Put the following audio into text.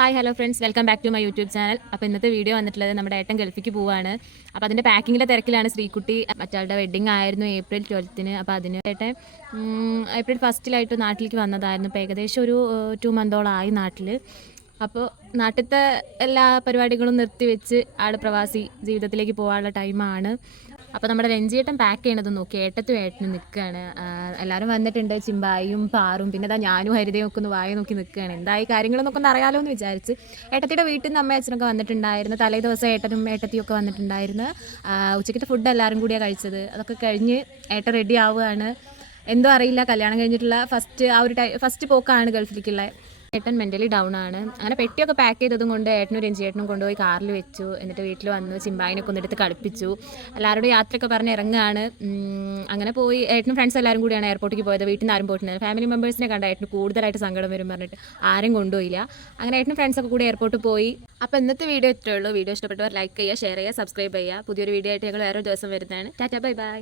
Hi hello friends, welcome back to my YouTube channel. അപ്പോൾ ഇന്നത്തെ video വന്നിട്ടുള്ളത് നമ്മുടെ ഏട്ടൻ ഗൾഫിക്ക് പോവാണ്. അപ്പോൾ അതിൻ്റെ പാക്കിങ്ങിൻ്റെ തിരക്കിലാണ് ശ്രീകുട്ടി. മറ്റാളുടെ വെഡ്ഡിങ് ആയിരുന്നു April 12. അപ്പോൾ അതിന് ഏട്ടൻ April 1 നാട്ടിലേക്ക് വന്നതായിരുന്നു. ഇപ്പോൾ ഏകദേശം ഒരു 2 മന്തോളമായി നാട്ടിൽ. അപ്പോൾ നാട്ടിലത്തെ എല്ലാ പരിപാടികളും നിർത്തിവെച്ച് ആൾ പ്രവാസി ജീവിതത്തിലേക്ക് പോകാനുള്ള ടൈമാണ്. അപ്പോൾ നമ്മുടെ രഞ്ജിയേട്ടൻ പാക്ക് ചെയ്യണത് നോക്കി ഏട്ടത്തും ഏട്ടനും നിൽക്കുകയാണ്. എല്ലാവരും വന്നിട്ടുണ്ട്, ചിമ്പായും പാറും, പിന്നെ അതാ ഞാനും ഹരിതയും ഒക്കെ ഒന്ന് വായി നോക്കി നിൽക്കുകയാണ്. എന്തായി കാര്യങ്ങളെന്നൊക്കെ ഒന്ന് അറിയാലോ എന്ന് വിചാരിച്ച്. ഏട്ടത്തിയുടെ വീട്ടിൽ നിന്ന് അമ്മ അച്ഛനൊക്കെ വന്നിട്ടുണ്ടായിരുന്നു. തലേ ദിവസം ഏട്ടനും ഏട്ടത്തിയും ഒക്കെ വന്നിട്ടുണ്ടായിരുന്നു. ഉച്ചയ്ക്കത്തെ ഫുഡ് എല്ലാവരും കൂടിയാണ് കഴിച്ചത്. അതൊക്കെ കഴിഞ്ഞ് ഏട്ടൻ റെഡി ആവുകയാണ്. എന്തോ അറിയില്ല, കല്യാണം കഴിഞ്ഞിട്ടുള്ള ഫസ്റ്റ് പോക്കാണ് ഗൾഫിലേക്കുള്ള. ഏട്ടൻ മെൻ്റലി ഡൗൺ ആണ്. അങ്ങനെ പെട്ടിയൊക്കെ പാക്ക് ചെയ്തതും കൊണ്ട് ഏട്ടനും രഞ്ജിയേട്ടനും കൊണ്ടുപോയി കാറിൽ വെച്ചു. എന്നിട്ട് വീട്ടിൽ വന്നു ചിമ്പായിനൊക്കെ ഒന്നെടുത്ത് കളിപ്പിച്ചു. എല്ലാവരോടും യാത്രയൊക്കെ പറഞ്ഞ് ഇറങ്ങുകയാണ്. അങ്ങനെ പോയി ഏട്ടനും ഫ്രണ്ട്സ് എല്ലാവരും കൂടിയാണ് എയർപോർട്ടിലേക്ക് പോയത്. വീട്ടിൽ നിന്ന് ആരും പോയിട്ടുണ്ടായിരുന്നു. ഫാമിലി മെമ്പേഴ്സിനെ കണ്ട ഏട്ടന് കൂടുതലായിട്ട് സങ്കടം വരും പറഞ്ഞിട്ട് ആരും കൊണ്ടുപോയില്ല. അങ്ങനെ ഏട്ടനും ഫ്രണ്ട്സൊക്കെ കൂടി എയർപോർട്ടിൽ പോയി. അപ്പോൾ ഇന്നത്തെ വീഡിയോ ഇത്രയേ ഉള്ളൂ. വീഡിയോ ഇഷ്ടപ്പെട്ടവർ ലൈക്ക് ചെയ്യുക, ഷെയർ ചെയ്യുക, സബ്സ്ക്രൈബ് ചെയ്യുക. പുതിയൊരു വീഡിയോ ആയിട്ട് ഞങ്ങൾ വേറൊരു ദിവസം വരുന്നതാണ്. Tata, bye bye.